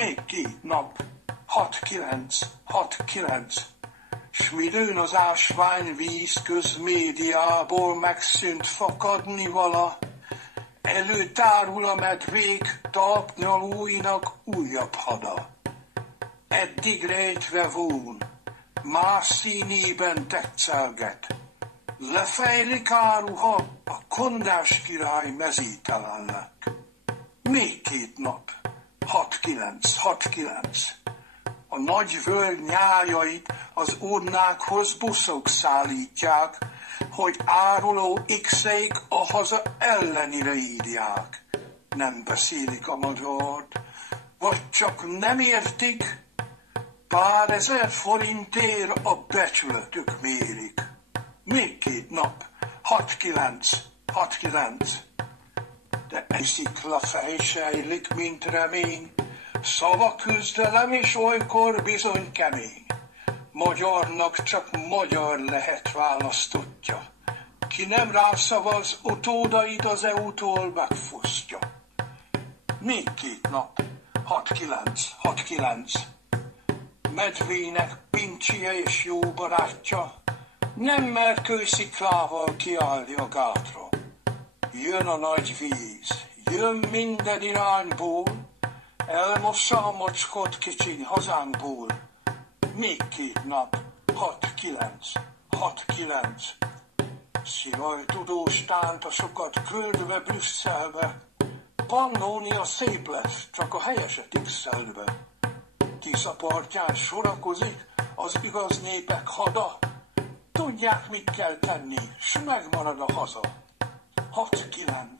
még 2 nap, 6-9, 6-9. S midőn az ásványvíz közmédiából megszűnt fakadni vala, előtárul a medvék talpnyalóinak újabb hada. Eddig rejtve vón, más színében tetszelget, lefejlik áruha, a kondás király mezítelen lett. Még 2 nap, 6-9, 6-9. A nagy völgy nyájait az urnákhoz buszok szállítják, hogy áruló x-eik a haza ellenire írják. Nem beszélik a magyart, vagy csak nem értik, pár ezer forintért a becsületük mérik. Még 2 nap, 6-9, 6-9. De szikla sejlik, mint remény, szava küzdelem és olykor bizony kemény. Magyarnak csak magyar lehet választottja, ki nem rászavaz, utódait az EU-tól megfosztja. Még 2 nap, 6-9, 6-9. Medvének pincsie és jó barátja nem mer kősziklával kiállni a gátra. Jön a nagy víz, jön minden irányból, elmossa a mocskot kicsiny hazánkból. Még 2 nap, 6-9, 6-9. Szilaj tudós tántosokat küldve Brüsszelbe, Pannónia szép lesz, csak a helyeset x-elve. Tisza partján sorakozik az igaz népek hada, tudják, mit kell tenni, s megmarad a haza. 6-9.